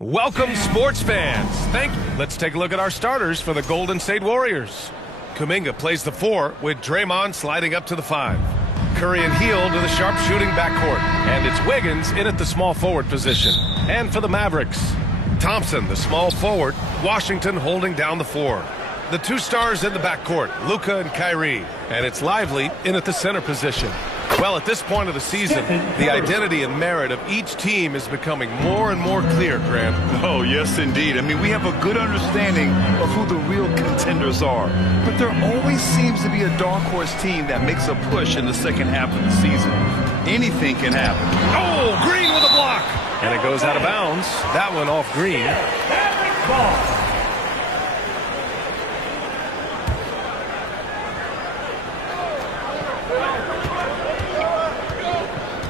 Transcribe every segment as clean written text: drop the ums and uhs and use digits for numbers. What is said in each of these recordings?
Welcome, sports fans. Let's take a look at our starters for the Golden State Warriors. Kuminga plays the 4 with Draymond sliding up to the 5. Curry and Hield to the sharpshooting backcourt. And it's Wiggins in at the small forward position. And for the Mavericks, Thompson, the small forward, Washington holding down the 4. The 2 stars in the backcourt, Luka and Kyrie. And it's Lively in at the center position. Well, at this point of the season, the identity and merit of each team is becoming more and more clear, Grant. Oh, yes, indeed. I mean, we have a good understanding of who the real contenders are. But there always seems to be a dark horse team that makes a push in the second half of the season. Anything can happen. Oh, Green with a block. And it goes out of bounds. That one off Green.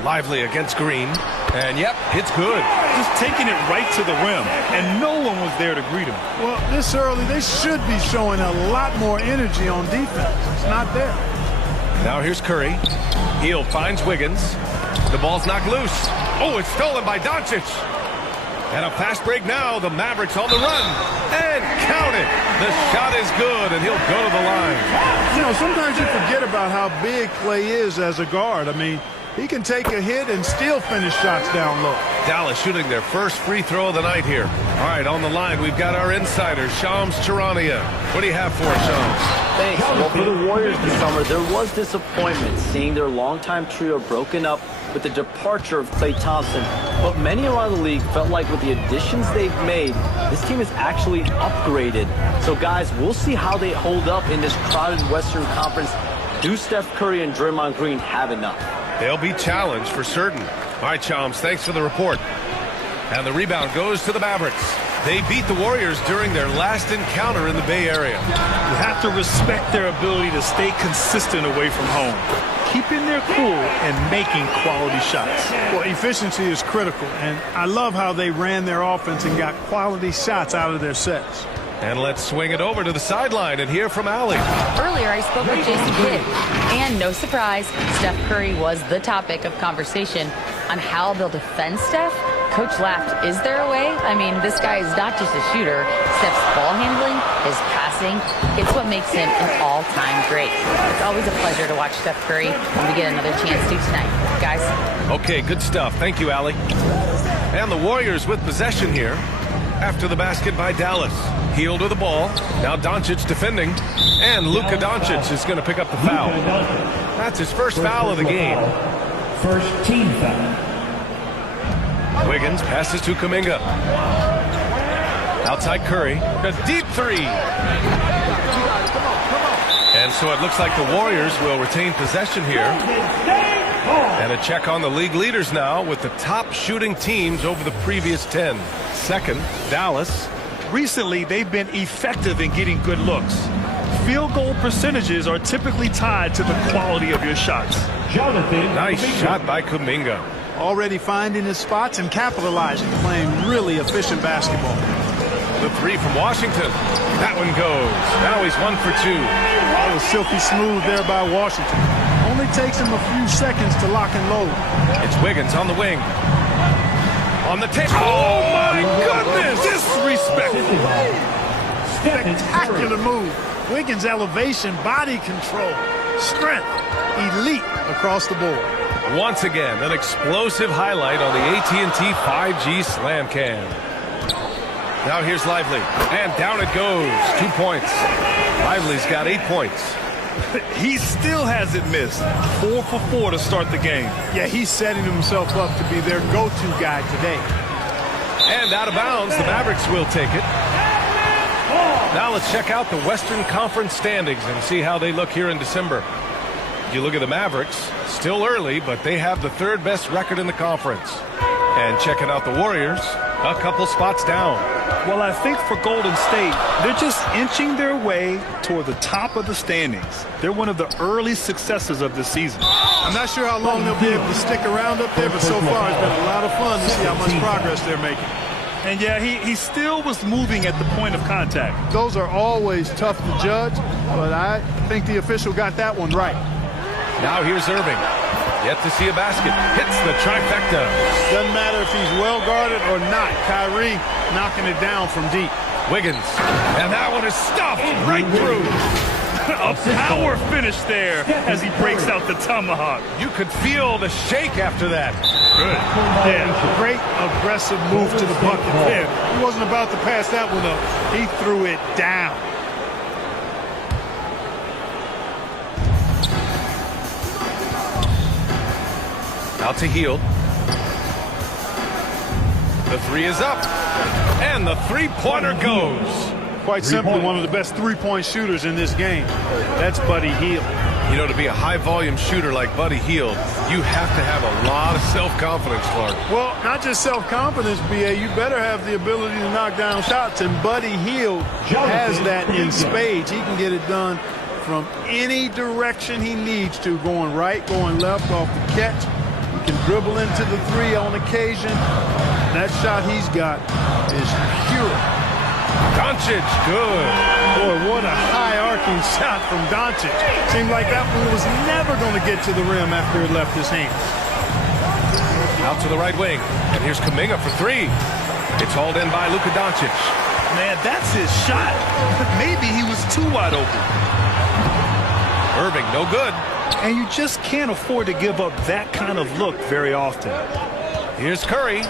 Lively against Green. And, yep, it's good. Just taking it right to the rim, and no one was there to greet him. Well, this early, they should be showing a lot more energy on defense. It's not there. Now here's Curry. Hield finds Wiggins. The ball's knocked loose. Oh, it's stolen by Doncic. And a fast break now. The Mavericks on the run. And count it. The shot is good, and he'll go to the line. You know, sometimes you forget about how big Klay is as a guard. I mean, he can take a hit and still finish shots down low. Dallas shooting their first free throw of the night here. All right, on the line, we've got our insider, Shams Charania. What do you have for us, Shams? Thanks. Well, for the Warriors this summer, there was disappointment seeing their longtime trio broken up with the departure of Klay Thompson. But many around the league felt like with the additions they've made, this team is actually upgraded. So, guys, we'll see how they hold up in this crowded Western Conference. Do Steph Curry and Draymond Green have enough? They'll be challenged for certain. All right, Chams, thanks for the report. And the rebound goes to the Mavericks. They beat the Warriors during their last encounter in the Bay Area. You have to respect their ability to stay consistent away from home, keeping their cool and making quality shots. Well, efficiency is critical, and I love how they ran their offense and got quality shots out of their sets. And let's swing it over to the sideline and hear from Allie. Earlier, I spoke with Jason Kidd, and no surprise, Steph Curry was the topic of conversation on how they'll defend Steph. Coach laughed, is there a way? I mean, this guy is not just a shooter. Steph's ball handling, his passing, it's what makes him an all-time great. It's always a pleasure to watch Steph Curry, and we get another chance to tonight. Guys? Okay, good stuff. Thank you, Allie. And the Warriors with possession here after the basket by Dallas. Hield with the ball. Now Doncic defending. And Luka Doncic is going to pick up the foul. That's his first foul of the game. First team foul. Wiggins passes to Kuminga. Outside Curry. A deep 3. And so it looks like the Warriors will retain possession here. And a check on the league leaders now with the top shooting teams over the previous 10. Second, Dallas. Recently, they've been effective in getting good looks. Field goal percentages are typically tied to the quality of your shots. Nice shot by Kuminga. Already finding his spots and capitalizing, playing really efficient basketball. The 3 from Washington. That one goes. Now he's 1 for 2. That was silky smooth there by Washington. Only takes him a few seconds to lock and load. It's Wiggins on the wing. On the table. Oh, my goodness! Disrespectful. Spectacular move. Wiggins' elevation, body control, strength, elite across the board. Once again, an explosive highlight on the AT&T 5G Slam Cam. Now here's Lively. And down it goes. 2 points. Lively's got 8 points. He still hasn't missed. 4 for 4 to start the game. Yeah, he's setting himself up to be their go-to guy today. And out of bounds, the Mavericks will take it. Now let's check out the Western Conference standings and see how they look here in December. You look at the Mavericks, still early, but they have the 3rd best record in the conference. And checking out the Warriors, a couple spots down. Well, I think for Golden State, they're just inching their way toward the top of the standings. They're one of the early successes of this season. I'm not sure how long they'll be able to stick around up there, but so far it's been a lot of fun to see how much progress they're making. And yeah, he still was moving at the point of contact. Those are always tough to judge, but I think the official got that one right. Now here's Irving. Yet to see a basket. Hits the trifecta. Doesn't matter if he's well guarded or not. Kyrie knocking it down from deep. Wiggins. And that one is stuffed right through. A power finish there as he breaks out the tomahawk. You could feel the shake after that. Good. Yeah, great aggressive move to the bucket there. He wasn't about to pass that one up. He threw it down. Out to Hield. The three is up. And the three-pointer goes. Quite simply, one of the best three-point shooters in this game. That's Buddy Hield. You know, to be a high-volume shooter like Buddy Hield, you have to have a lot of self-confidence, Clark. Well, not just self-confidence, B.A. You better have the ability to knock down shots, and Buddy Hield has that in spades. He can get it done from any direction he needs to, going right, going left off the catch. He can dribble into the three on occasion. That shot he's got is pure. Doncic, good. Boy, what a high-arcing shot from Doncic. Seemed like that one was never going to get to the rim after it left his hands. Out to the right wing. And here's Kuminga for three. It's hauled in by Luka Doncic. Man, that's his shot. Maybe he was too wide open. Irving, no good. And you just can't afford to give up that kind of look very often. Here's Curry.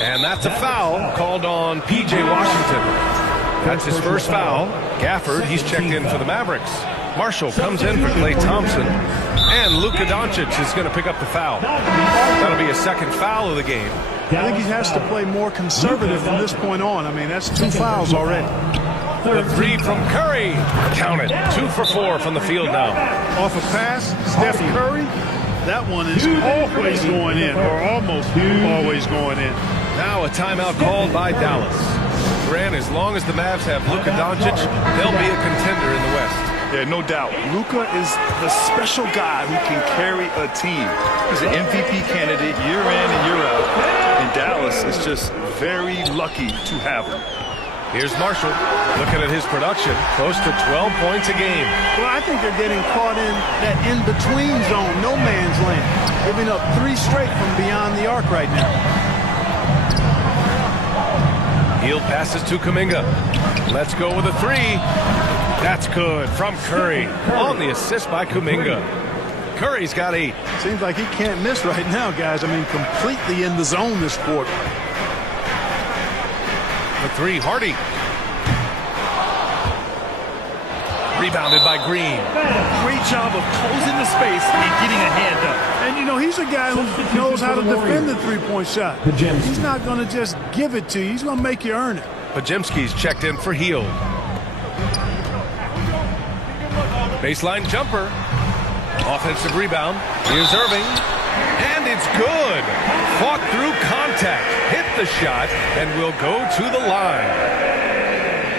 And that's a foul called on P.J. Washington. That's his first foul. Gafford, he's checked in for the Mavericks. Marshall comes in for Klay Thompson. And Luka Doncic is going to pick up the foul. That'll be a second foul of the game. I think he has to play more conservative from this point on. I mean, that's two fouls already. The three from Curry. Count it. 2 for 4 from the field now. Off a pass, Steph Curry. That one is always going in, or almost always going in. Now a timeout called by Dallas. Grant, as long as the Mavs have Luka Doncic, they'll be a contender in the West. Yeah, no doubt. Luka is the special guy who can carry a team. He's an MVP candidate year in and year out. And Dallas is just very lucky to have him. Here's Marshall looking at his production, close to 12 points a game. Well, I think they're getting caught in that in-between zone, no man's land, giving up 3 straight from beyond the arc right now. Hield passes to Kuminga. Let's go with a three. That's good from Curry. On the assist by Kuminga. Curry's got 8. Seems like he can't miss right now, guys. I mean, completely in the zone this quarter. The three, Hardy. Rebounded by Green. Great job of closing the space and getting a hand up. And, you know, he's a guy who knows how to defend the three-point shot. He's not going to just give it to you. He's going to make you earn it. Pajemski's checked in for Hield. Baseline jumper. Offensive rebound. Here's Irving. And it's good. Fought through contact. Hit the shot and will go to the line.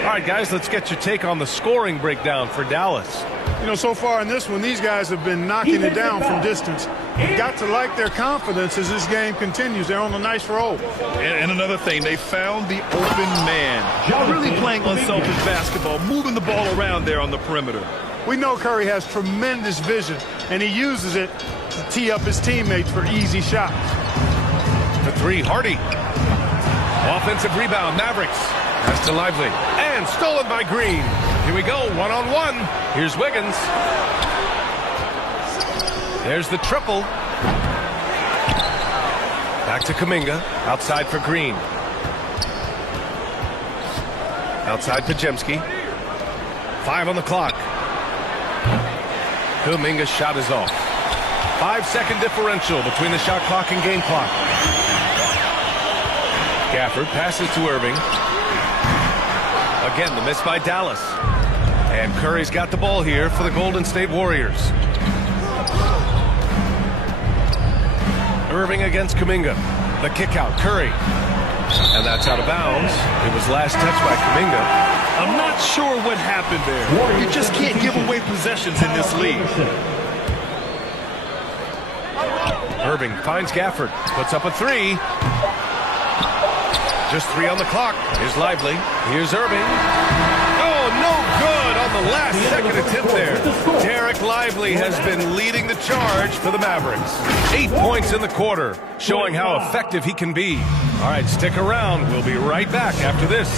All right, guys, let's get your take on the scoring breakdown for Dallas. You know, so far in this one, these guys have been knocking it down from distance. You've got to like their confidence as this game continues. They're on a nice roll. And another thing, they found the open man. Really playing unselfish basketball, moving the ball around there on the perimeter. We know Curry has tremendous vision, and he uses it to tee up his teammates for easy shots. The three, Hardy. Offensive rebound, Mavericks. Pass to Lively. And stolen by Green. Here we go, one-on-one. Here's Wiggins. There's the triple. Back to Kuminga. Outside for Green. Outside Pajemski. 5 on the clock. Kuminga's shot is off. 5-second differential between the shot clock and game clock. Gafford passes to Irving. Again, the miss by Dallas. And Curry's got the ball here for the Golden State Warriors. Irving against Kuminga. The kick out, Curry. And that's out of bounds. It was last touched by Kuminga. I'm not sure what happened there. You just can't give away possessions in this league. Irving finds Gafford. Puts up a three. Just 3 on the clock. Here's Lively. Here's Irving. Oh, no good. good on the last second attempt there. Derek Lively has been leading the charge for the Mavericks. 8 points in the quarter, showing how effective he can be. All right, stick around. We'll be right back after this.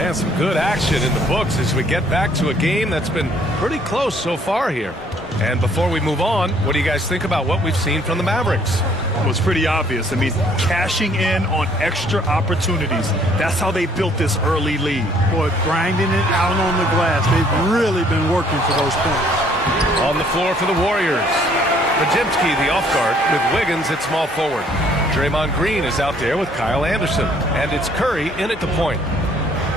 And some good action in the books as we get back to a game that's been pretty close so far here. And before we move on, what do you guys think about what we've seen from the Mavericks? Well, it's pretty obvious. I mean, cashing in on extra opportunities. That's how they built this early lead. Boy, grinding it out on the glass. They've really been working for those points. On the floor for the Warriors. Majimski, the off guard, with Wiggins at small forward. Draymond Green is out there with Kyle Anderson. And it's Curry in at the point.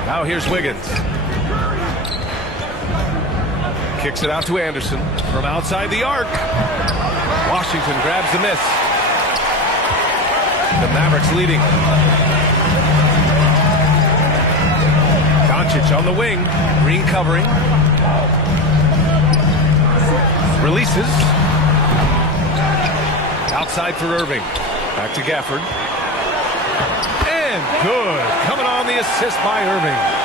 Now here's Wiggins. Kicks it out to Anderson from outside the arc. Washington grabs the miss. The Mavericks leading. Doncic on the wing. Green covering. Releases. Outside for Irving. Back to Gafford. And good. Coming on the assist by Irving.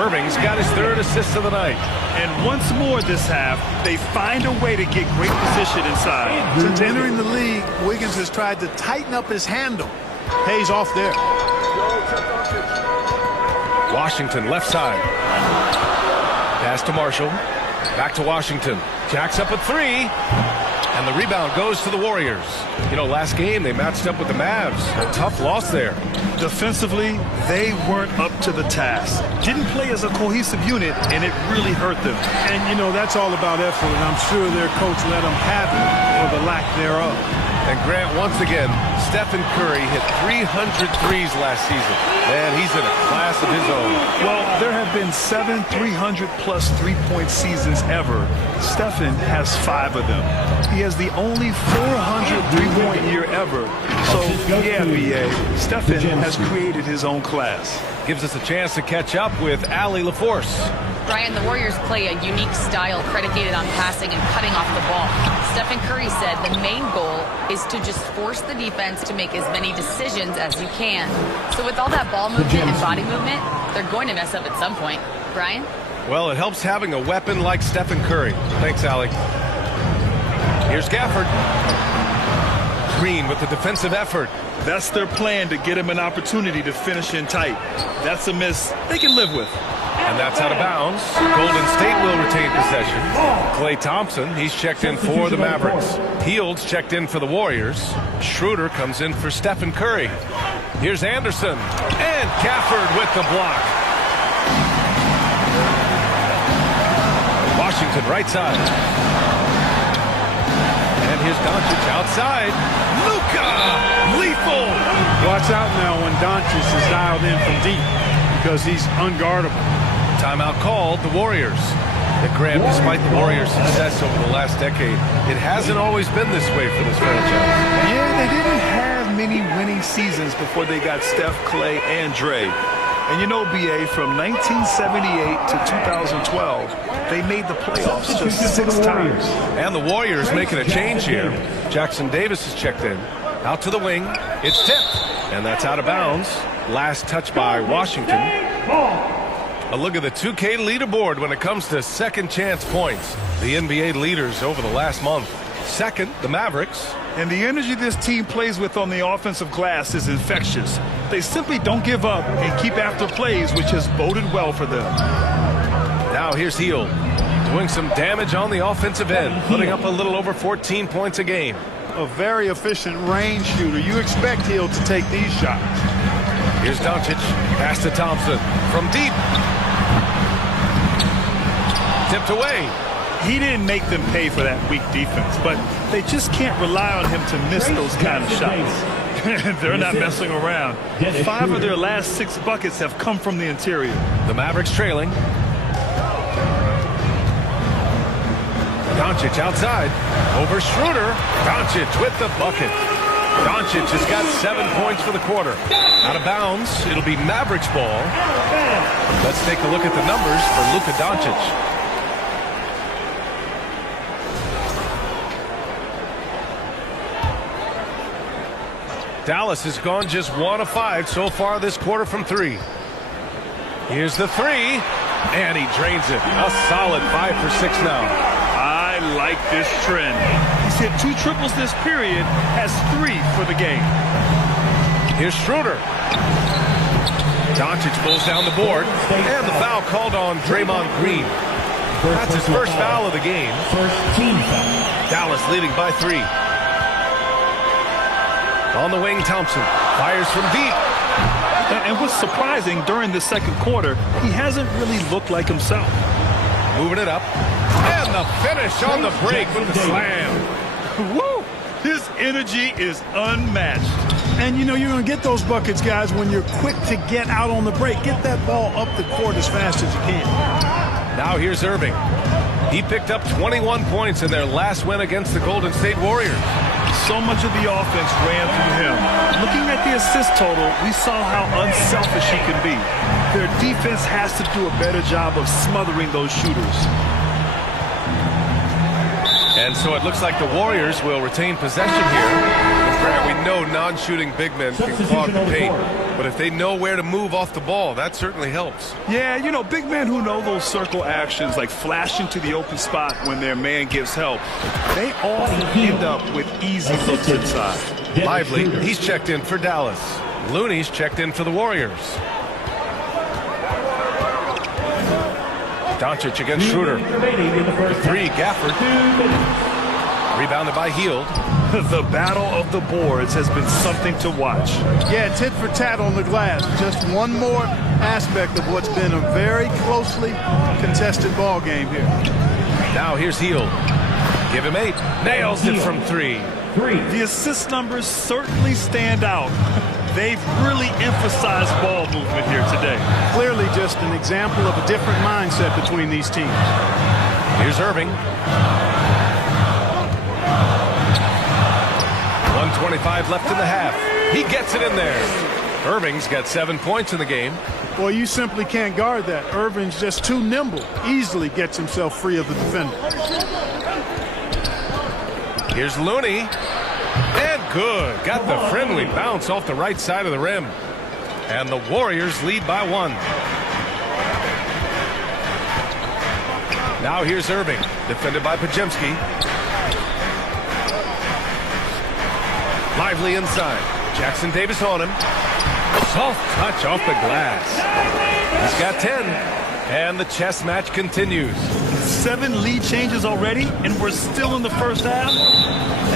Irving's got his third assist of the night. And once more this half, they find a way to get great position inside. Since entering the league, Wiggins has tried to tighten up his handle. Pays off there. Washington left side. Pass to Marshall. Back to Washington. Jacks up a three. And the rebound goes to the Warriors. You know, last game they matched up with the Mavs. A tough loss there. Defensively, they weren't up to the task. Didn't play as a cohesive unit, and it really hurt them. And, you know, that's all about effort, and I'm sure their coach let them have it or the lack thereof. And Grant, once again, Stephen Curry hit 300 threes last season. Man, he's in a class of his own. Well, there have been 7 300-plus three-point seasons ever. Stephen has 5 of them. He has the only 400 three-point year ever. So, yeah, B.A., Stephen has created his own class. Gives us a chance to catch up with Allie LaForce. Brian, the Warriors play a unique style predicated on passing and cutting off the ball. Stephen Curry said the main goal is to just force the defense to make as many decisions as you can. So with all that ball movement and body movement, they're going to mess up at some point. Brian? Well, it helps having a weapon like Stephen Curry. Thanks, Allie. Here's Gafford. Green with the defensive effort. That's their plan, to get him an opportunity to finish in tight. That's a miss they can live with. And that's out of bounds. Golden State will retain possession. Klay Thompson, he's checked in for the Mavericks. Hields checked in for the Warriors. Schroeder comes in for Stephen Curry. Here's Anderson. And Gafford with the block. Washington right side. And here's Doncic outside. Luka! Lethal! Watch out now when Doncic is dialed in from deep because he's unguardable. Timeout called, the Warriors. The Graham, despite the Warriors' success over the last decade, it hasn't always been this way for this franchise. Yeah, they didn't have many winning seasons before they got Steph, Klay, and Dre. And you know, B.A., from 1978 to 2012, they made the playoffs just 6 times. And the Warriors making a change here. Jackson Davis is checked in. Out to the wing. It's tipped. And that's out of bounds. Last touch by Washington. A look at the 2K leaderboard when it comes to second chance points. The NBA leaders over the last month. Second, the Mavericks. And the energy this team plays with on the offensive glass is infectious. They simply don't give up and keep after plays, which has boded well for them. Now here's Hield, doing some damage on the offensive end, putting up a little over 14 points a game. A very efficient range shooter. You expect Hield to take these shots. Here's Doncic, pass to Thompson from deep. Tipped away. He didn't make them pay for that weak defense, but they just can't rely on him to miss those kind of shots. They're not messing around. 5 of their last 6 buckets have come from the interior. The Mavericks trailing. Doncic outside. Over Schroeder. Doncic with the bucket. Doncic has got 7 points for the quarter. Out of bounds. It'll be Mavericks ball. Let's take a look at the numbers for Luka Doncic. Dallas has gone just 1 of 5 so far this quarter from 3. Here's the three, and he drains it. A solid 5 for 6 now. I like this trend. He's hit 2 triples this period, has 3 for the game. Here's Schroeder. Doncic pulls down the board, and the foul called on Draymond Green. That's his first foul of the game. First team foul. Dallas leading by 3. On the wing, Thompson fires from deep. And what's surprising, during the second quarter, he hasn't really looked like himself. Moving it up. And the finish on the break with the slam. Woo! His energy is unmatched. And, you know, you're going to get those buckets, guys, when you're quick to get out on the break. Get that ball up the court as fast as you can. Now here's Irving. He picked up 21 points in their last win against the Golden State Warriors. So much of the offense ran through him. Looking at the assist total, we saw how unselfish he can be. Their defense has to do a better job of smothering those shooters. And so it looks like the Warriors will retain possession here. Grant, we know non-shooting big men can clog the paint, but if they know where to move off the ball, that certainly helps. Yeah, you know, big men who know those circle actions, like flashing to the open spot when their man gives help, they often end up with easy looks inside. Lively, he's checked in for Dallas. Looney's checked in for the Warriors. Doncic against Schroeder. 3, Gafford. Rebounded by Hield. The battle of the boards has been something to watch. Yeah, tit for tat on the glass. Just one more aspect of what's been a very closely contested ball game here. Now here's Hield. Give him 8. Nails it from 3. The assist numbers certainly stand out. They've really emphasized ball movement here today. Clearly just an example of a different mindset between these teams. Here's Irving. 1:25 left in the half. He gets it in there. Irving's got 7 points in the game. Well, you simply can't guard that. Irving's just too nimble. Easily gets himself free of the defender. Here's Looney. And good. Got the friendly bounce off the right side of the rim. And the Warriors lead by 1. Now here's Irving. Defended by Pajemski. Lively inside. Jackson Davis on him. Soft touch off the glass. He's got 10. And the chess match continues. 7 lead changes already, and we're still in the first half.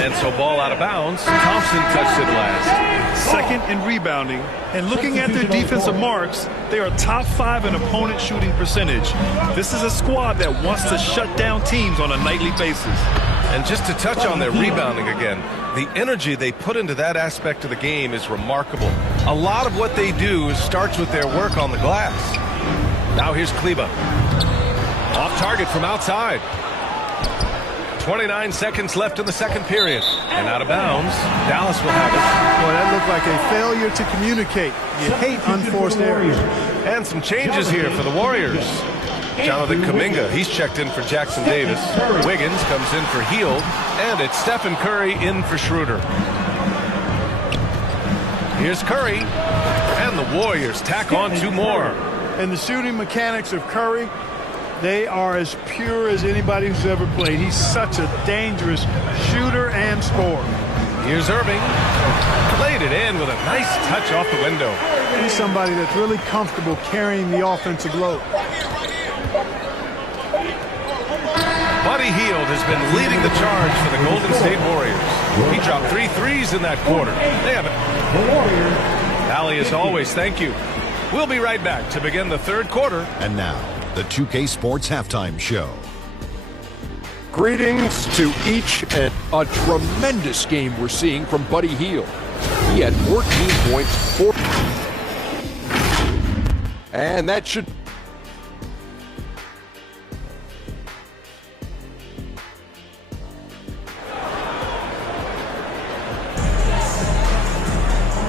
And so ball out of bounds. Thompson touched it last. Second in rebounding. And looking at their defensive marks, they are top 5 in opponent shooting percentage. This is a squad that wants to shut down teams on a nightly basis. And just to touch on their rebounding again, the energy they put into that aspect of the game is remarkable. A lot of what they do starts with their work on the glass. Now here's Kleba. Off target from outside. 29 seconds left in the second period. And out of bounds. Dallas will have it. Boy, that looked like a failure to communicate. You hate unforced errors. And some changes here for the Warriors. Jonathan Kuminga, he's checked in for Jackson Davis. Wiggins comes in for Hield. And it's Stephen Curry in for Schroeder. Here's Curry. And the Warriors tack on 2 more. And the shooting mechanics of Curry, they are as pure as anybody who's ever played. He's such a dangerous shooter and scorer. Here's Irving. Played it in with a nice touch off the window. He's somebody that's really comfortable carrying the offensive load. Buddy Hield has been leading the charge for the Golden State Warriors. He dropped 3 threes in that quarter. They have it. Allie, as always, thank you. We'll be right back to begin the third quarter. And now, the 2K Sports Halftime Show. Greetings to each and a tremendous game we're seeing from Buddy Hield. He had 14 points, 4. And that should...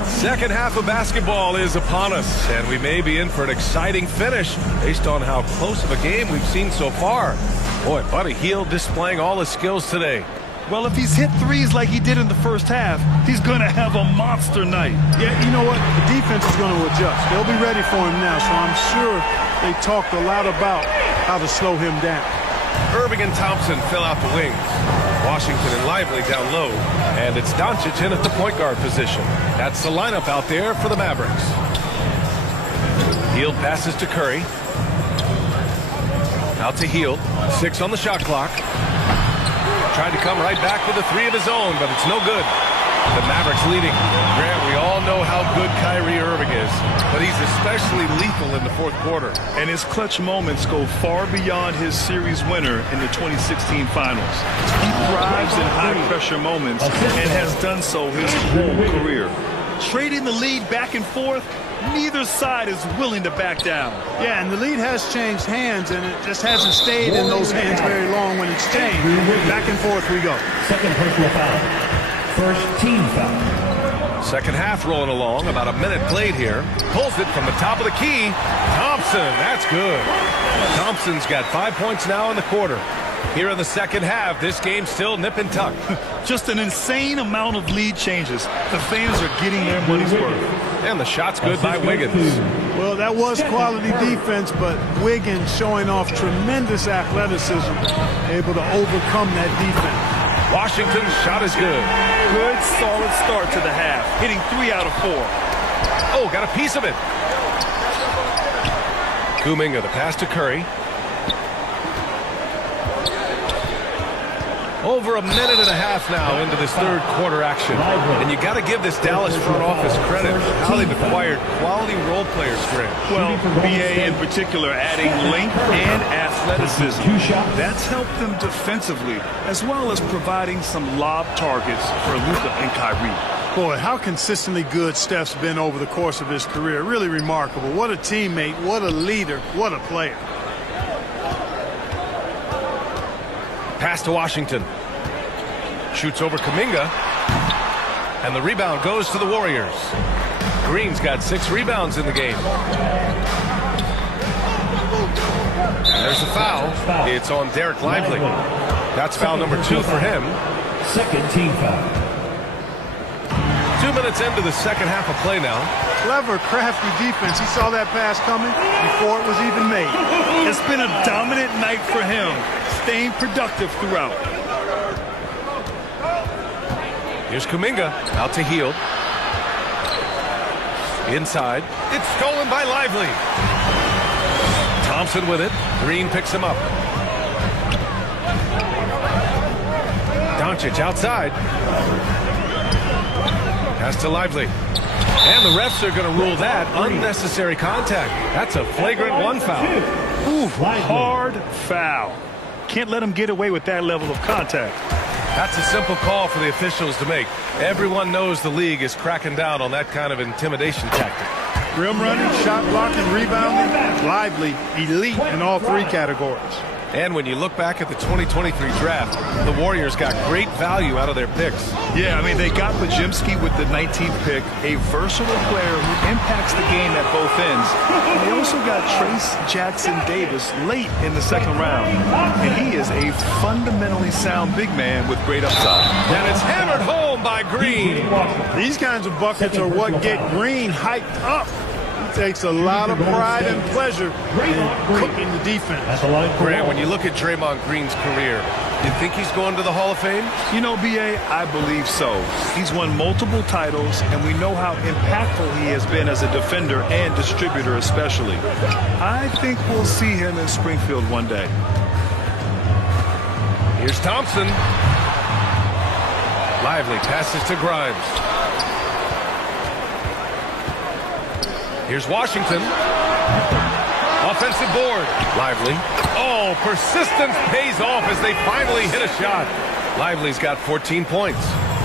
Second half of basketball is upon us, and we may be in for an exciting finish based on how close of a game we've seen so far. Boy, Buddy Hield displaying all his skills today. Well, if he's hit threes like he did in the first half, he's going to have a monster night. Yeah, you know what? The defense is going to adjust. They'll be ready for him now, so I'm sure they talked a lot about how to slow him down. Irving and Thompson fill out the wings. Washington and Lively down low. And it's Doncic in at the point guard position. That's the lineup out there for the Mavericks. Hield passes to Curry. Out to Hield. 6 on the shot clock. Tried to come right back with a 3 of his own, but it's no good. The Mavericks leading. Grant, we all know how good Kyrie Irving is, but he's especially lethal in the fourth quarter. And his clutch moments go far beyond his series winner in the 2016 finals. He thrives in high-pressure moments and has done so his whole career. Trading the lead back and forth, neither side is willing to back down. Yeah, and the lead has changed hands, and it just hasn't stayed in those hands very long when it's changed. Back and forth we go. Second personal foul. First team foul. Second half rolling along, about a minute played here. Pulls it from the top of the key. Thompson, that's good. Thompson's got 5 points now in the quarter. Here in the second half, this game's still nip and tuck. Just an insane amount of lead changes. The fans are getting their money's worth. And the shot's good by Wiggins. Well, that was quality defense, but Wiggins showing off tremendous athleticism, able to overcome that defense. Washington's shot is good. Good, solid start to the half, hitting 3 out of 4. Oh, got a piece of it. Kuminga, the pass to Curry. Over a minute and a half now into this third quarter action. And you got to give this Dallas front office credit for how they've acquired quality role players, Grant. Well, BA in particular adding length and athleticism. That's helped them defensively, as well as providing some lob targets for Luka and Kyrie. Boy, how consistently good Steph's been over the course of his career. Really remarkable. What a teammate, what a leader, what a player. Pass to Washington. Shoots over Kuminga. And the rebound goes to the Warriors. Green's got 6 rebounds in the game. There's a foul. It's on Derek Lively. That's foul number 2 for him. Second team foul. 2 minutes into the second half of play now. Clever, crafty defense. He saw that pass coming before it was even made. It's been a dominant night for him, staying productive throughout. Here's Kuminga, out to Hield. Inside. It's stolen by Lively. Thompson with it. Green picks him up. Doncic outside. Pass to Lively. And the refs are going to rule that unnecessary contact. That's a flagrant 1 foul. Ooh, hard foul. Can't let him get away with that level of contact. That's a simple call for the officials to make. Everyone knows the league is cracking down on that kind of intimidation tactic. Rim running, shot blocking, rebounding, Lively, elite in all 3 categories. And when you look back at the 2023 draft, the Warriors got great value out of their picks. Yeah, I mean, they got Podziemski with the 19th pick, a versatile player who impacts the game at both ends. And they also got Trace Jackson-Davis late in the second round. And he is a fundamentally sound big man with great upside. And it's hammered home by Green. These kinds of buckets are what get Green hyped up. Takes a lot of pride and pleasure in cooking the defense. Grant, when you look at Draymond Green's career, do you think he's going to the Hall of Fame? You know, B.A., I believe so. He's won multiple titles, and we know how impactful he has been as a defender and distributor especially. I think we'll see him in Springfield one day. Here's Thompson. Lively passes to Grimes. Here's Washington. Offensive board. Lively. Oh, persistence pays off as they finally hit a shot. Lively's got 14 points.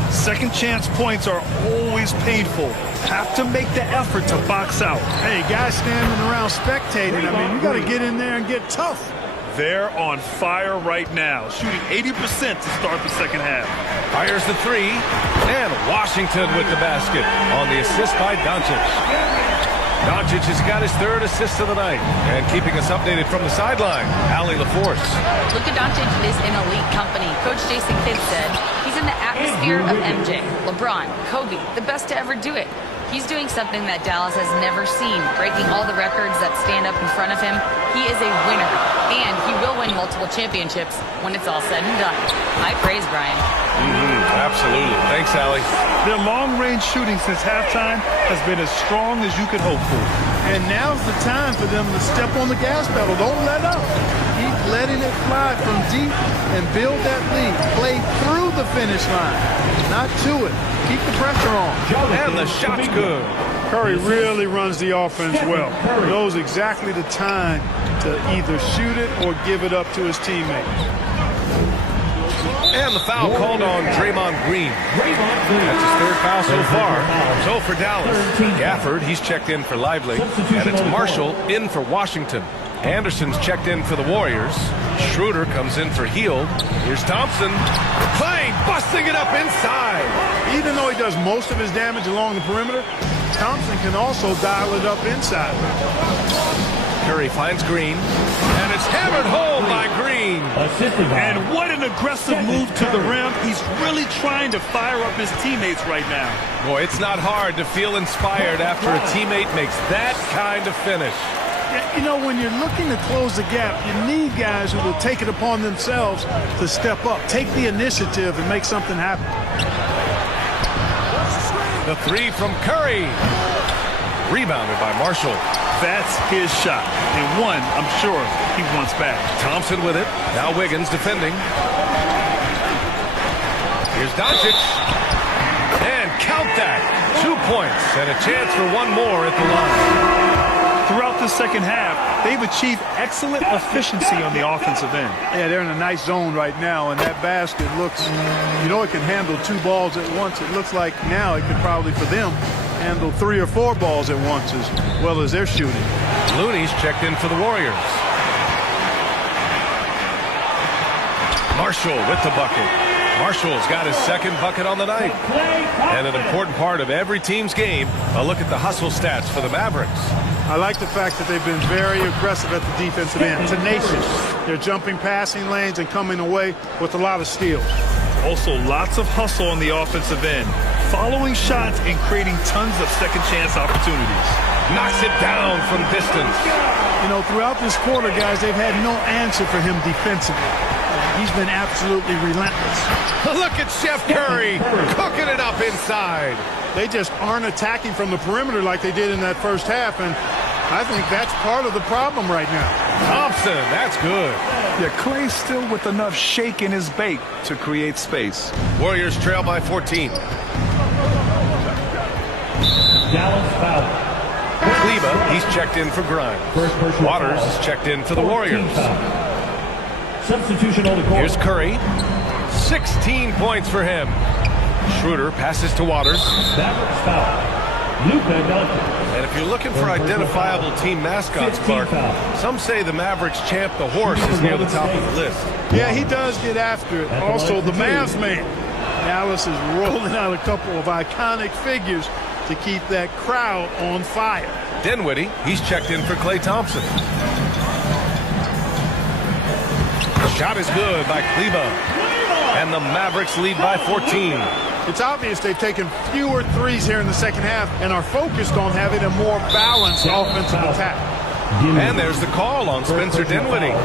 Second chance points are always painful. Have to make the effort to box out. Hey, guys standing around spectating. I mean, you got to get in there and get tough. They're on fire right now, shooting 80% to start the second half. Fires the 3. And Washington with the basket on the assist by Doncic. Doncic has got his 3rd assist of the night. And keeping us updated from the sideline, Allie LaForce. Luka Doncic is in elite company. Coach Jason Kidd said year of MJ, LeBron, Kobe, the best to ever do it. He's doing something that Dallas has never seen, breaking all the records that stand up in front of him. He is a winner, and he will win multiple championships when it's all said and done. High praise, Brian. Absolutely. Thanks, Allie. Their long-range shooting since halftime has been as strong as you could hope for. And now's the time for them to step on the gas pedal. Don't let up. Keep letting it fly from deep and build that lead. Play through the finish line, not to it. Keep the pressure on. And the shot's good. Curry really runs the offense well. Knows exactly the time to either shoot it or give it up to his teammates. And the foul called on Draymond Green. That's his third foul so far. So for Dallas, Gafford, he's checked in for Lively. And it's Marshall in for Washington. Anderson's checked in for the Warriors. Schroeder comes in for Hield. Here's Thompson. Clay busting it up inside. Even though he does most of his damage along the perimeter, Thompson can also dial it up inside. Curry finds Green. And it's hammered home by Green. And what an aggressive move to the rim. He's really trying to fire up his teammates right now. Boy, it's not hard to feel inspired after a teammate makes that kind of finish. You know, when you're looking to close the gap, you need guys who will take it upon themselves to step up, take the initiative, and make something happen. The three from Curry. Rebounded by Marshall. That's his shot. And one, I'm sure, he wants back. Thompson with it. Now Wiggins defending. Here's Doncic. And count that. 2 points and a chance for one more at the line. Throughout the second half, they've achieved excellent efficiency on the offensive end. Yeah, they're in a nice zone right now, and that basket looks, you know, it can handle 2 balls at once. It looks like now it could probably, for them, handle 3 or 4 balls at once as well as they're shooting. Looney's checked in for the Warriors. Marshall with the bucket. Marshall's got his second bucket on the night. And an important part of every team's game, a look at the hustle stats for the Mavericks. I like the fact that they've been very aggressive at the defensive end, tenacious. They're jumping passing lanes and coming away with a lot of steals. Also, lots of hustle on the offensive end, following shots and creating tons of second chance opportunities. Knocks it down from distance. You know, throughout this quarter, guys, they've had no answer for him defensively. He's been absolutely relentless. Look at Chef Curry cooking it up inside. They just aren't attacking from the perimeter like they did in that first half, and I think that's part of the problem right now. Thompson, that's good. Yeah, Clay's still with enough shake in his bait to create space. Warriors trail by 14. Dallas foul. Kleba, he's checked in for Grimes. Waters is checked in for the Warriors. Substitution on the court. Here's Curry. 16 points for him. Schroeder passes to Waters. Mavericks foul. Luka Doncic. And if you're looking for identifiable team mascots, Clark, some say the Mavericks champ, the horse, is near the top of the list. Yeah, he does get after it. Also, the Mavs man. Dallas is rolling out a couple of iconic figures to keep that crowd on fire. Dinwiddie, he's checked in for Klay Thompson. Shot is good by Kleba. And the Mavericks lead by 14. It's obvious they've taken fewer threes here in the second half and are focused on having a more balanced offensive attack. And there's the call on Spencer Dinwiddie.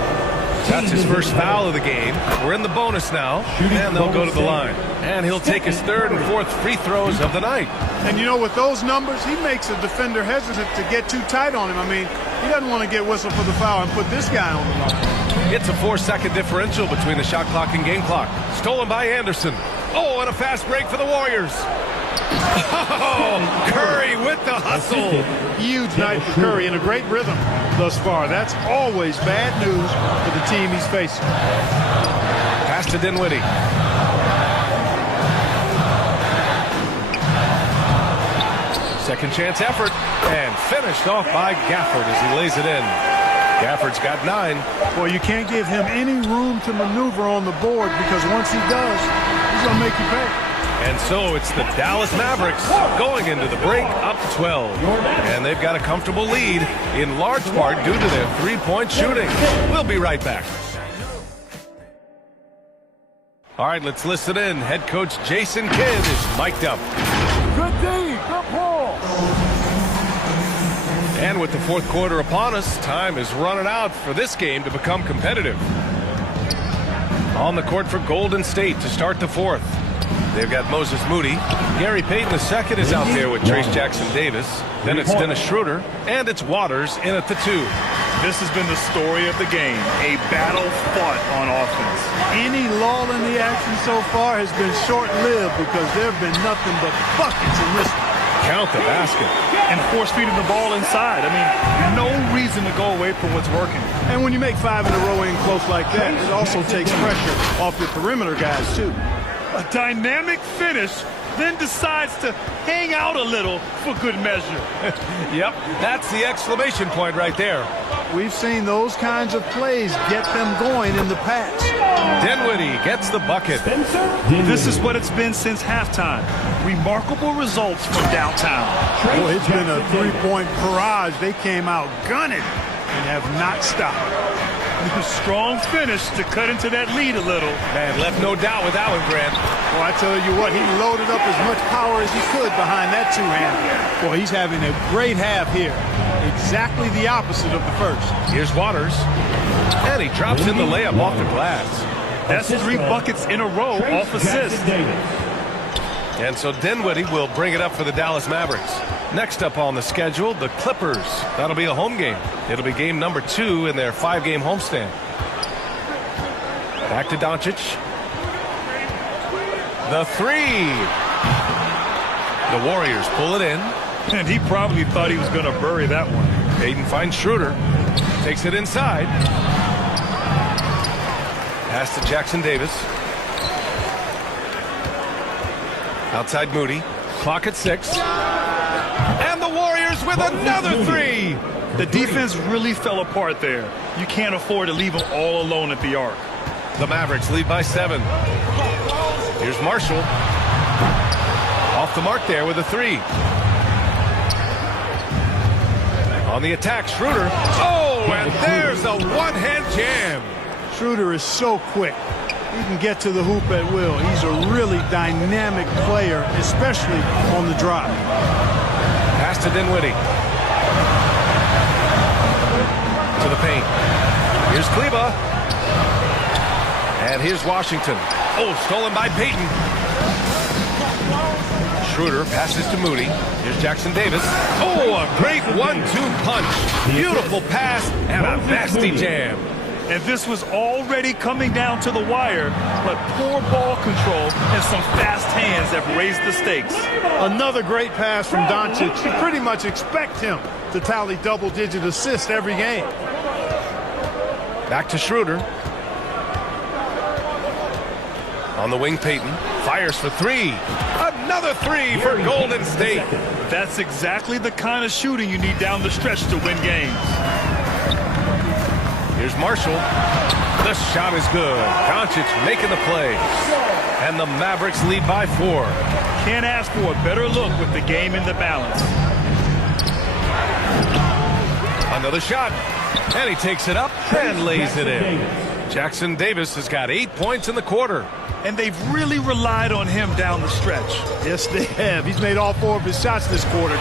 That's his first foul of the game. We're in the bonus now, and they'll go to the line. And he'll take his third and fourth free throws of the night. And you know, with those numbers, he makes a defender hesitant to get too tight on him. I mean, he doesn't want to get whistled for the foul and put this guy on the line. It's a 4-second differential between the shot clock and game clock. Stolen by Anderson. Oh, and a fast break for the Warriors. Oh, Curry with the hustle. Huge night for Curry and a great rhythm thus far. That's always bad news for the team he's facing. Pass to Dinwiddie. Second chance effort and finished off by Gafford as he lays it in. Gafford's got 9. Well, you can't give him any room to maneuver on the board because once he does, he's going to make you pay. And so it's the Dallas Mavericks going into the break up 12. And they've got a comfortable lead in large part due to their three-point shooting. We'll be right back. All right, let's listen in. Head coach Jason Kidd is mic'd up. Good D, good pull. And with the fourth quarter upon us, time is running out for this game to become competitive. On the court for Golden State to start the fourth. They've got Moses Moody. Gary Payton II is out there with Trace Jackson Davis. Then it's Dennis Schroeder, and it's Waters in at the 2. This has been the story of the game, a battle fought on offense. Any lull in the action so far has been short-lived because there have been nothing but buckets in this one. Count the basket. And force-feeding the ball inside. I mean, no reason to go away from what's working. And when you make 5 in a row in close like that, it also takes pressure off your perimeter guys, too. A dynamic finish, then decides to hang out a little for good measure. Yep, that's the exclamation point right there. We've seen those kinds of plays get them going in the past. Dinwiddie gets the bucket. This is what it's been since halftime. Remarkable results from downtown. Boy, it's been a three-point barrage. They came out gunning and have not stopped. A strong finish to cut into that lead a little. Man, left no doubt with that one, Grant. Well, I tell you what, he loaded up as much power as he could behind that two-hander. Boy, he's having a great half here. Exactly the opposite of the first. Here's Waters. And he drops in the layup off the glass. That's 3 buckets in a row off assists. And so Dinwiddie will bring it up for the Dallas Mavericks. Next up on the schedule, the Clippers. That'll be a home game. It'll be game number 2 in their 5-game homestand. Back to Doncic. The 3. The Warriors pull it in. And he probably thought he was going to bury that one. Payton finds Schroeder. Takes it inside. Pass to Jackson Davis. Outside Moody. Clock at 6. And the Warriors with another 3. The defense really fell apart there. You can't afford to leave them all alone at the arc. The Mavericks lead by 7. Here's Marshall. Off the mark there with a 3. On the attack, Schroeder. Oh, and there's a one-hand jam. Schroeder is so quick. He can get to the hoop at will. He's a really dynamic player, especially on the drive. Pass to Dinwiddie. To the paint. Here's Kleba. And here's Washington. Oh, stolen by Payton. Schroeder passes to Moody. Here's Jackson Davis. Oh, a great 1-2 punch. Beautiful pass and a nasty jam. And this was already coming down to the wire, but poor ball control and some fast hands have raised the stakes. Another great pass from Doncic. You pretty much expect him to tally double-digit assists every game. Back to Schroeder. On the wing, Payton fires for 3. Another 3 for Golden State. That's exactly the kind of shooting you need down the stretch to win games. Here's Marshall. The shot is good. Doncic making the play. And the Mavericks lead by 4. Can't ask for a better look with the game in the balance. Another shot. And he takes it up and lays it in. Jackson Davis has got 8 points in the quarter. And they've really relied on him down the stretch. Yes, they have. He's made all 4 of his shots this quarter.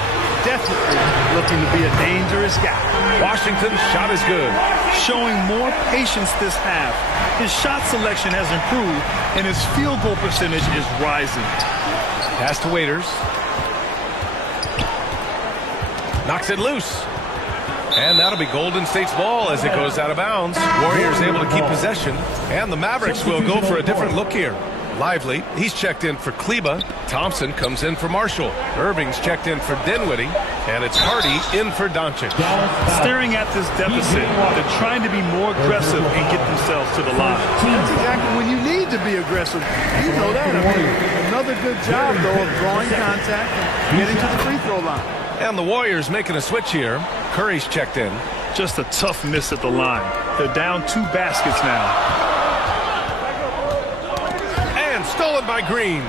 Definitely looking to be a dangerous guy. Washington's shot is good. Showing more patience this half. His shot selection has improved, and his field goal percentage is rising. Pass to Waiters. Knocks it loose. And that'll be Golden State's ball as it goes out of bounds. Warriors able to keep possession. And the Mavericks will go for a different look here. Lively, he's checked in for Kleba. Thompson comes in for Marshall. Irving's checked in for Dinwiddie. And it's Hardy in for Doncic. Staring at this deficit, they're trying to be more aggressive and get themselves to the line. That's exactly when you need to be aggressive. You know that. I mean, another good job, though, of drawing contact and getting to the free throw line. And the Warriors making a switch here. Curry's checked in. Just a tough miss at the line. They're down 2 baskets now. And stolen by Green.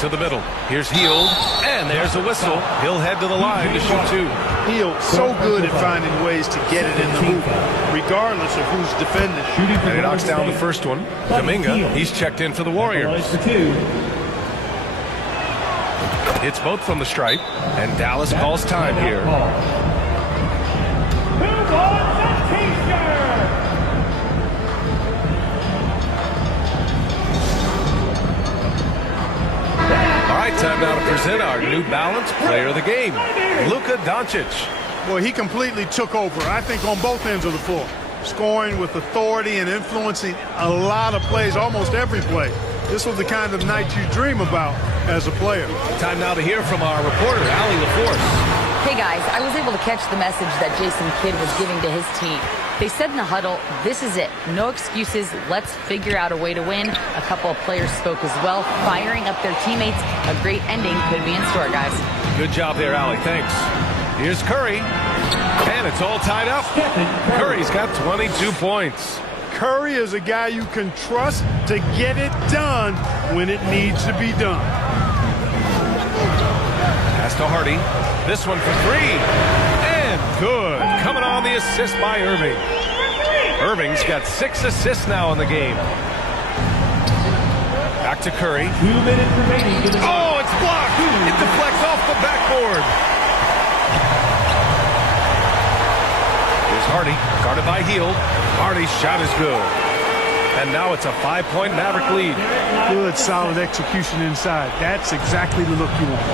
To to the middle. Here's Hield, and there's a whistle. He'll head to the line to shoot two. Hield so good at finding ways to get it in the hoop, regardless of who's defending. And he knocks down the first one. Kuminga, he's checked in for the Warriors. It's both from the stripe, and Dallas calls time here. All right, time now to present our New Balance Player of the Game, Luka Doncic. Well, he completely took over, I think, on both ends of the floor. Scoring with authority and influencing a lot of plays, almost every play. This was the kind of night you dream about as a player. Time now to hear from our reporter, Allie LaForce. Hey guys, I was able to catch the message that Jason Kidd was giving to his team. They said in the huddle, this is it. No excuses. Let's figure out a way to win. A couple of players spoke as well, firing up their teammates. A great ending could be in store, guys. Good job there, Allie. Thanks. Here's Curry. And it's all tied up. Curry's got 22 points. Curry is a guy you can trust to get it done when it needs to be done. Pass to Hardy. This one for three. And good. Coming on the assist by Irving. Irving's got 6 assists now in the game. Back to Curry. 2 minutes remaining. Oh, it's blocked. It deflects off the backboard. Here's Hardy, guarded by Hield. Hardy's shot is good. And now it's a 5-point Maverick lead. Good, solid execution inside. That's exactly the look you want.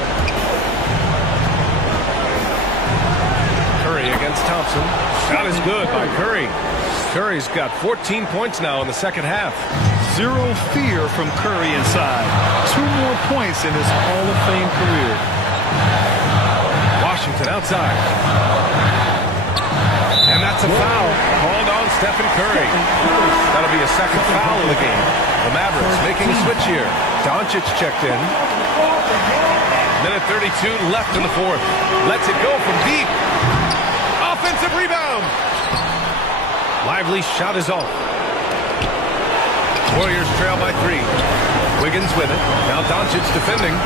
Curry against Thompson. Shot is good by Curry. Curry's got 14 points now in the second half. Zero fear from Curry inside. 2 more points in his Hall of Fame career. Washington outside. And that's a foul called on Stephen Curry. That'll be a second foul of the game. The Mavericks making a switch here. Doncic checked in. Minute 32 left in the fourth. Lets it go from deep. Offensive rebound. Lively shot is off. Warriors trail by 3. Wiggins with it. Now Doncic defending.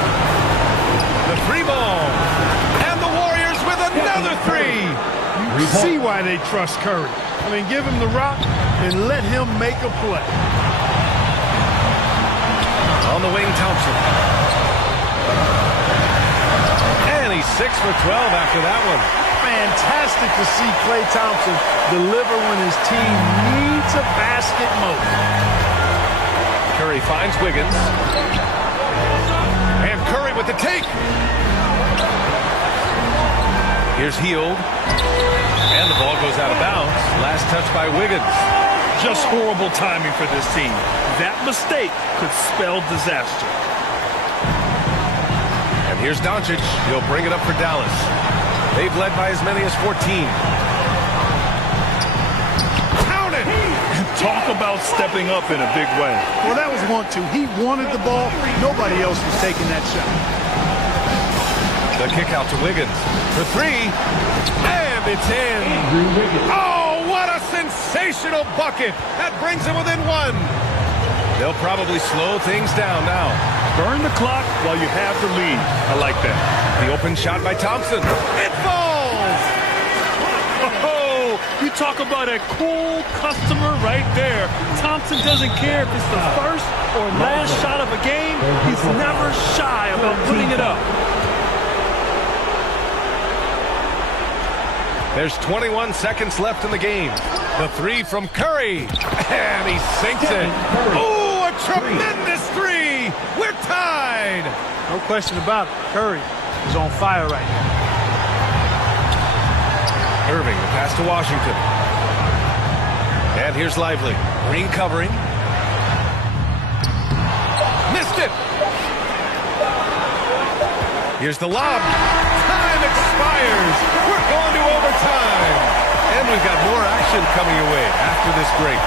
The free ball. And the Warriors with another 3. You see why they trust Curry. I mean, give him the rock and let him make a play. On the wing, Thompson. And he's 6 for 12 after that one. Fantastic to see Klay Thompson deliver when his team needs a basket most. Curry finds Wiggins. And Curry with the take. Here's Hield. And the ball goes out of bounds. Last touch by Wiggins. Just horrible timing for this team. That mistake could spell disaster. And here's Doncic. He'll bring it up for Dallas. They've led by as many as 14. Count it! Talk about stepping up in a big way. Well, that was 1-2. He wanted the ball. Nobody else was taking that shot. The kick out to Wiggins for 3. And it's in. Oh, what a sensational bucket. That brings him within 1. They'll probably slow things down now. Burn the clock while you have the lead. I like that. The open shot by Thompson. It falls! Oh, you talk about a cool customer right there. Thompson doesn't care if it's the first or last shot of a game. He's never shy about putting it up. There's 21 seconds left in the game. The 3 from Curry. And he sinks it. Oh, a tremendous 3. We're tied. No question about it. Curry is on fire right now. Irving, the pass to Washington. And here's Lively. Green covering. Missed it. Here's the lob. Time expires. We're going to overtime. And we've got more action coming your way after this break.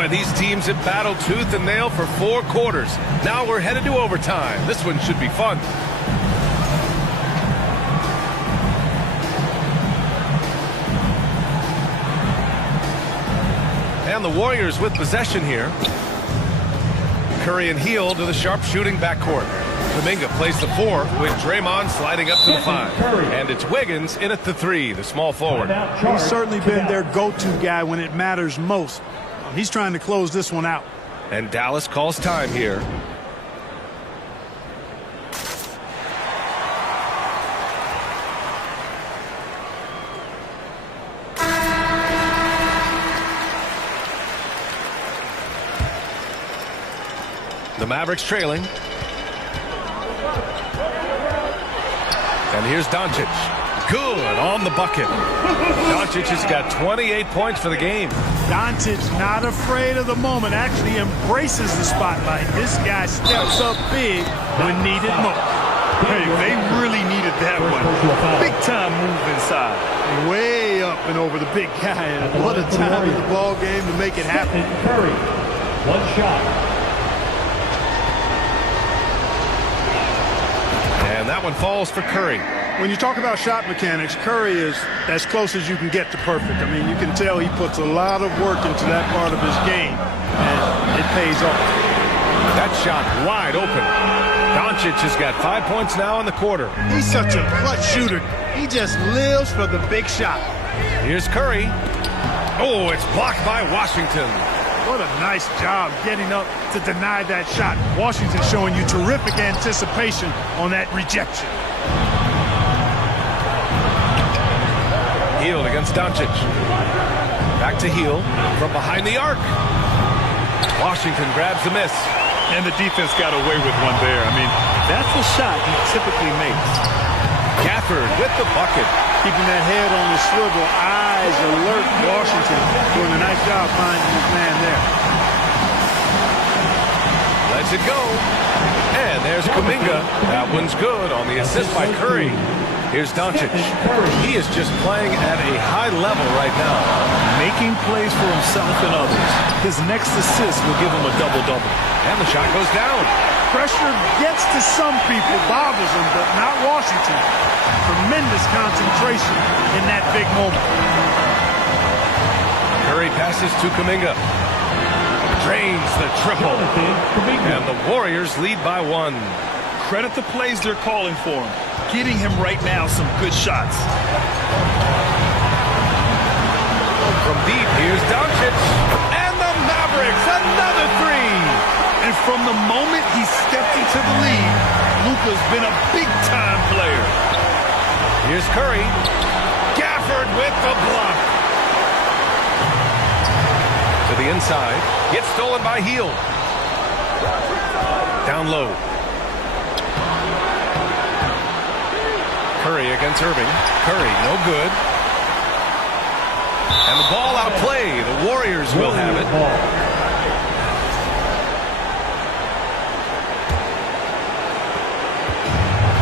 Boy, these teams have battled tooth and nail for 4 quarters. Now we're headed to overtime. This one should be fun. And the Warriors with possession here. Curry and Hield to the sharpshooting backcourt. Kuminga plays the 4 with Draymond sliding up to the 5. And it's Wiggins in at the 3, the small forward. He's certainly been their go-to guy when it matters most. He's trying to close this one out. And Dallas calls time here. The Mavericks trailing. And here's Doncic. Good on the bucket. Doncic has got 28 points for the game. Doncic not afraid of the moment, actually embraces the spotlight. This guy steps up big when needed most. Hey, they really needed that one. Big time move inside. Way up and over the big guy. And what a time in the ball game to make it happen. Curry, 1 shot. And that one falls for Curry. When you talk about shot mechanics, Curry is as close as you can get to perfect. I mean, you can tell he puts a lot of work into that part of his game, and it pays off. That shot wide open. Doncic has got 5 points now in the quarter. He's such a clutch shooter. He just lives for the big shot. Here's Curry. Oh, it's blocked by Washington. What a nice job getting up to deny that shot. Washington showing you terrific anticipation on that rejection. Hield against Doncic. Back to Hield from behind the arc. Washington grabs the miss. And the defense got away with one there. I mean, that's the shot he typically makes. Gafford with the bucket. Keeping that head on the swivel, eyes alert. Washington doing a nice job finding his man there. Lets it go. And there's Kuminga. That one's good on the assist by Curry. Here's Doncic. He is just playing at a high level right now. Making plays for himself and others. His next assist will give him a double-double. And the shot goes down. Pressure gets to some people, bothers them, but not Washington. Tremendous concentration in that big moment. Curry passes to Kuminga. Drains the triple. And the Warriors lead by 1. Credit the plays they're calling for him. Getting him right now some good shots. From deep, here's Doncic. And the Mavericks, another 3. And from the moment he stepped into the league, Luka's been a big-time player. Here's Curry. Gafford with the block. To the inside. Gets stolen by Hield. Down low. Curry against Irving. Curry, no good. And the ball out of play. The Warriors will have it.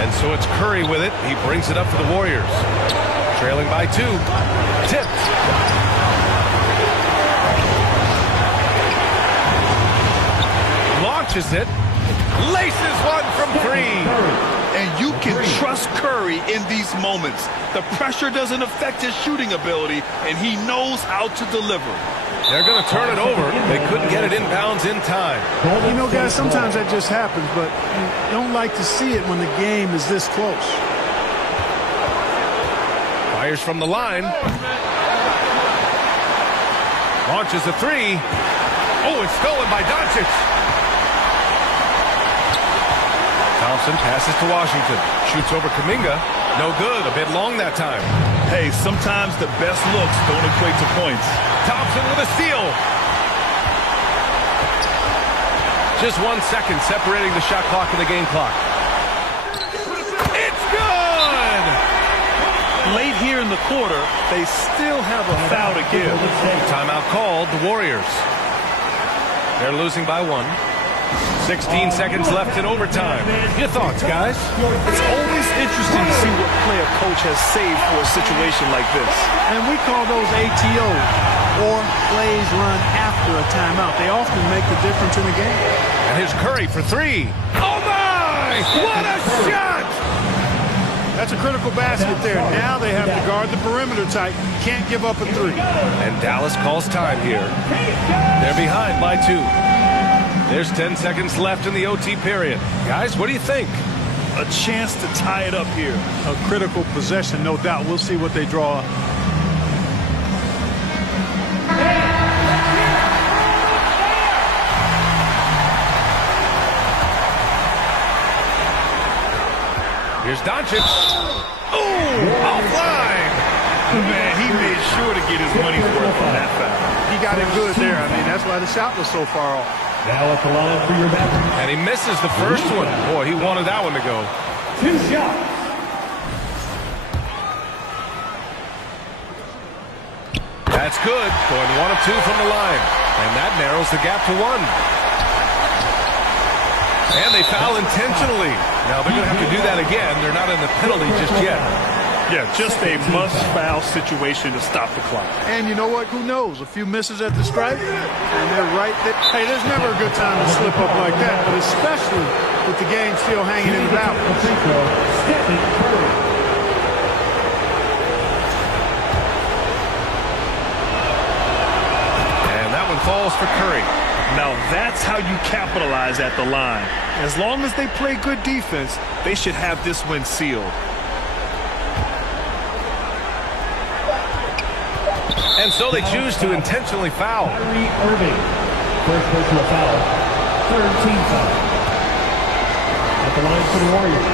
And so it's Curry with it. He brings it up for the Warriors. Trailing by 2. Tipped. Launches it. Laces one from 3. And you can trust Curry in these moments. The pressure doesn't affect his shooting ability, and he knows how to deliver. They're going to turn it over. They couldn't get it inbounds in time. You know, guys, sometimes that just happens, but you don't like to see it when the game is this close. Fires from the line. Launches a 3. Oh, it's stolen by Doncic. Thompson passes to Washington. Shoots over Kuminga. No good. A bit long that time. Hey, sometimes the best looks don't equate to points. Thompson with a steal. Just 1 second separating the shot clock and the game clock. It's good! Late here in the quarter, they still have a foul to give. Timeout called. The Warriors. They're losing by 1. 16 seconds left in overtime. Your thoughts, guys? It's always interesting to see what play a coach has saved for a situation like this. And we call those ATOs, or plays run after after a timeout. They often make the difference in the game. And here's Curry for three. Oh, my! What a shot! That's a critical basket there. Now they have to guard the perimeter tight. Can't give up a three. And Dallas calls time here. They're behind by 2. There's 10 seconds left in the OT period. Guys, what do you think? A chance to tie it up here. A critical possession, no doubt. We'll see what they draw up. Here's Doncic. Ooh, offline. Man, he made sure to get his money's worth on that foul. He got it good there. I mean, that's why the shot was so far off. Now at the line for your Mavericks. And he misses the first one. Boy, he wanted that one to go. 2 shots. That's good. Going 1 of 2 from the line. And that narrows the gap to 1. And they foul intentionally. Now they're going to have to do that again. They're not in the penalty just yet. Yeah, just a must-foul situation to stop the clock. And you know what? Who knows? A few misses at the stripe, and they're right there. Hey, there's never a good time to slip up like that, but especially with the game still hanging in the balance. And that one falls for Curry. Now that's how you capitalize at the line. As long as they play good defense, they should have this win sealed. And so they choose to intentionally foul. Kyrie Irving. First personal foul. Third team foul. At the line for the Warriors.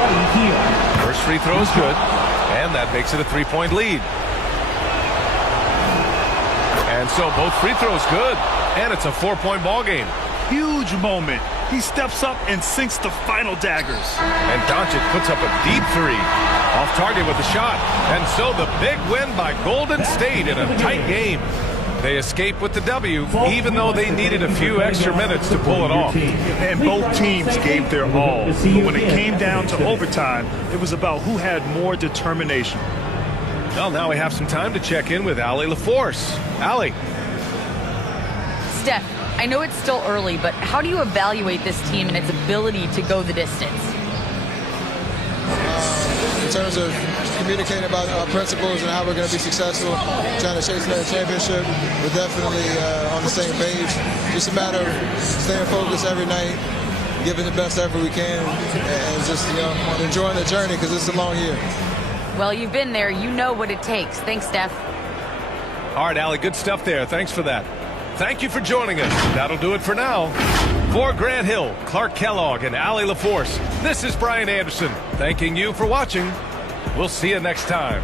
Buddy Hield. First free throw is good. And that makes it a 3-point lead. And so both free throws good. And it's a 4-point ball game. Huge moment. He steps up and sinks the final daggers. And Doncic puts up a deep 3. Off target with the shot. And so the big win by Golden State in a tight game. They escape with the W, even though they needed a few extra minutes to pull it off. And both teams gave their all. But when it came down to overtime, it was about who had more determination. Well, now we have some time to check in with Allie LaForce. Allie. Steph, I know it's still early, but how do you evaluate this team and its ability to go the distance? In terms of communicating about our principles and how we're going to be successful, trying to chase that championship, we're definitely on the same page. Just a matter of staying focused every night, giving the best effort we can, and just enjoying the journey because it's a long year. Well, you've been there. You know what it takes. Thanks, Steph. All right, Allie, good stuff there. Thanks for that. Thank you for joining us. That'll do it for now. For Grant Hill, Clark Kellogg, and Allie LaForce, this is Brian Anderson, thanking you for watching. We'll see you next time.